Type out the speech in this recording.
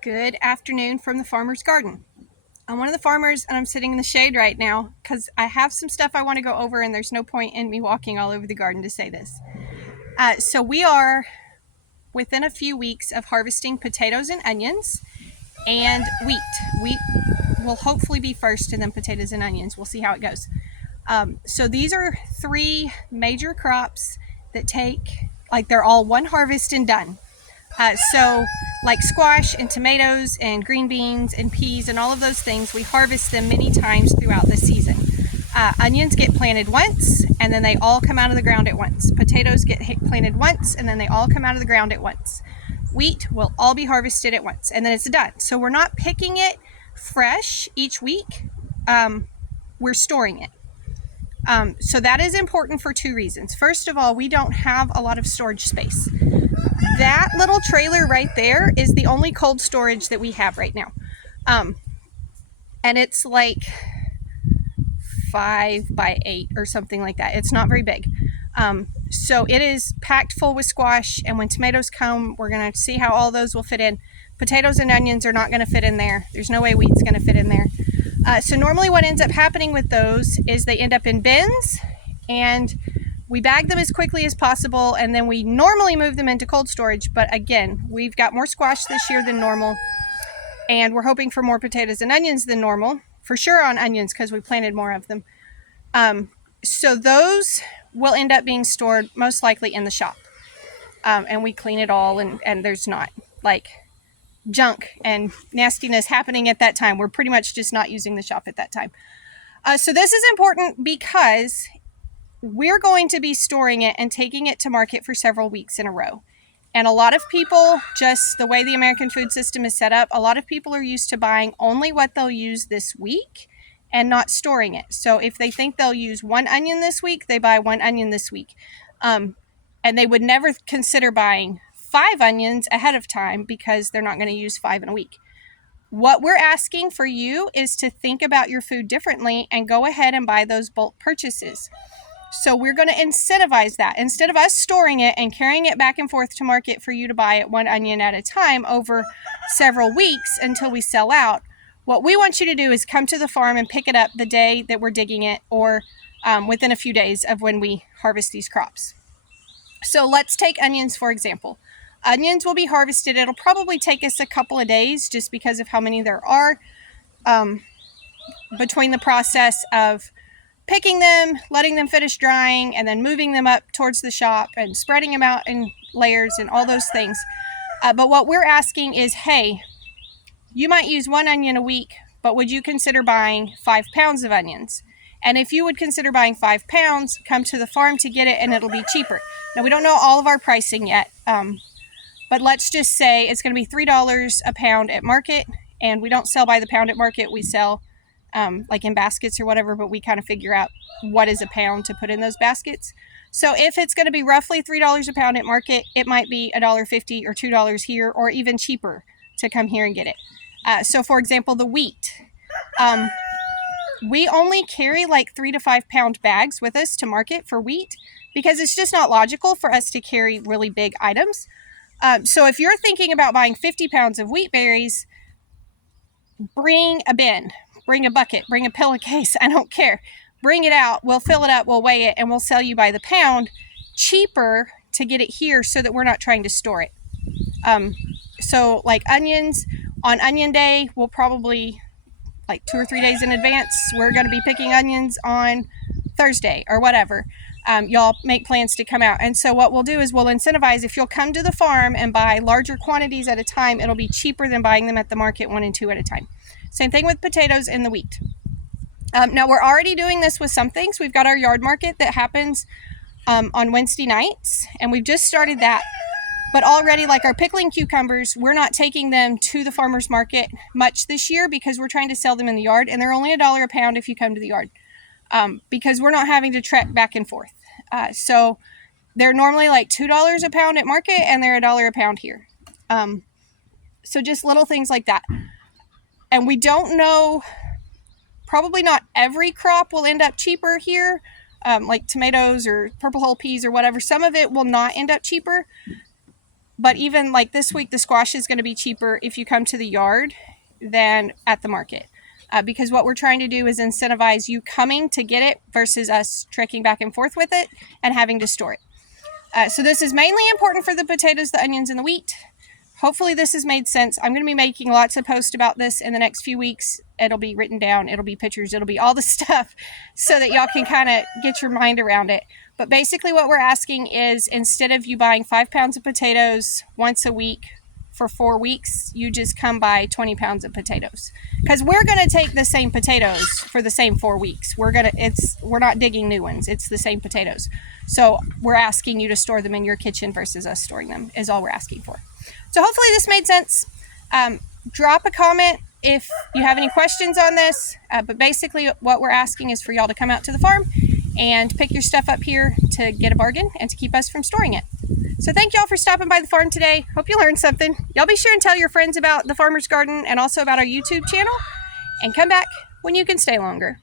Good afternoon from the farmer's garden. I'm one of the farmers and I'm sitting in the shade right now because I have some stuff I want to go over and there's no point in me walking all over the garden to say this. So we are within a few weeks of harvesting potatoes and onions and wheat. Wheat will hopefully be first and then potatoes and onions. We'll see how it goes. So these are three major crops that they're all one harvest and done. So like squash and tomatoes and green beans and peas and all of those things, we harvest them many times throughout the season. Onions get planted once and then they all come out of the ground at once. Potatoes get planted once and then they all come out of the ground at once. Wheat will all be harvested at once and then it's done. So we're not picking it fresh each week. We're storing it. So that is important for two reasons. First of all, we don't have a lot of storage space. That little trailer right there is the only cold storage that we have right now. And it's like 5 by 8 or something like that. It's not very big. So it is packed full with squash, and when tomatoes come, we're going to see how all those will fit in. Potatoes and onions are not going to fit in there. There's no way wheat's going to fit in there. So normally what ends up happening with those is they end up in bins, and we bag them as quickly as possible, and then we normally move them into cold storage. But again, we've got more squash this year than normal, and we're hoping for more potatoes and onions than normal. For sure on onions because we planted more of them. So those will end up being stored most likely in the shop. And we clean it all, and there's not like junk and nastiness happening at that time. We're pretty much just not using the shop at that time. So this is important because we're going to be storing it and taking it to market for several weeks in a row. And a lot of people, just the way the American food system is set up, a lot of people are used to buying only what they'll use this week and not storing it. So if they think they'll use one onion this week, they buy one onion this week. And they would never consider buying 5 onions ahead of time because they're not going to use 5 in a week. What we're asking for you is to think about your food differently and go ahead and buy those bulk purchases. So we're going to incentivize that. Instead of us storing it and carrying it back and forth to market for you to buy it one onion at a time over several weeks until we sell out, what we want you to do is come to the farm and pick it up the day that we're digging it, or within a few days of when we harvest these crops. So let's take onions, for example. Onions will be harvested. It'll probably take us a couple of days just because of how many there are, between the process of picking them, letting them finish drying, and then moving them up towards the shop and spreading them out in layers and all those things. But what we're asking is, hey, you might use 1 onion a week, but would you consider buying 5 pounds of onions? And if you would consider buying 5 pounds, come to the farm to get it and it'll be cheaper. Now, we don't know all of our pricing yet, but let's just say it's going to be $3 a pound at market, and we don't sell by the pound at market. We sell like in baskets or whatever, but we kind of figure out what is a pound to put in those baskets. So if it's going to be roughly $3 a pound at market, it might be $1.50 or $2 here, or even cheaper to come here and get it. So for example, the wheat, we only carry like 3 to 5 pound bags with us to market for wheat because it's just not logical for us to carry really big items. So if you're thinking about buying 50 pounds of wheat berries, bring a bin, bring a bucket, bring a pillowcase, I don't care. Bring it out, we'll fill it up, we'll weigh it, and we'll sell you by the pound cheaper to get it here so that we're not trying to store it. So like onions, on onion day, we'll probably like 2 or 3 days in advance, we're going to be picking onions on Thursday or whatever. Y'all make plans to come out. And so what we'll do is we'll incentivize, if you'll come to the farm and buy larger quantities at a time, it'll be cheaper than buying them at the market 1 and 2 at a time. Same thing with potatoes and the wheat. Now we're already doing this with some things. We've got our yard market that happens on Wednesday nights, and we've just started that. But already, like our pickling cucumbers, we're not taking them to the farmer's market much this year because we're trying to sell them in the yard, and they're only $1 a pound if you come to the yard, because we're not having to trek back and forth. So they're normally like $2 a pound at market, and they're $1 a pound here. So just little things like that. And we don't know, probably not every crop will end up cheaper here, like tomatoes or purple hull peas or whatever. Some of it will not end up cheaper. But even like this week, the squash is going to be cheaper if you come to the yard than at the market. Because what we're trying to do is incentivize you coming to get it versus us trekking back and forth with it and having to store it. So this is mainly important for the potatoes, the onions, and the wheat. Hopefully this has made sense. I'm going to be making lots of posts about this in the next few weeks. It'll be written down, it'll be pictures, it'll be all the stuff so that y'all can kind of get your mind around it. But basically what we're asking is, instead of you buying 5 pounds of potatoes once a week for 4 weeks, you just come buy 20 pounds of potatoes. Because we're going to take the same potatoes for the same 4 weeks. We're not digging new ones. It's the same potatoes. So we're asking you to store them in your kitchen versus us storing them is all we're asking for. So hopefully this made sense. Drop a comment if you have any questions on this. But basically what we're asking is for y'all to come out to the farm and pick your stuff up here to get a bargain and to keep us from storing it. So thank y'all for stopping by the farm today. Hope you learned something. Y'all be sure and tell your friends about the Farmer's Garden and also about our YouTube channel. And come back when you can stay longer.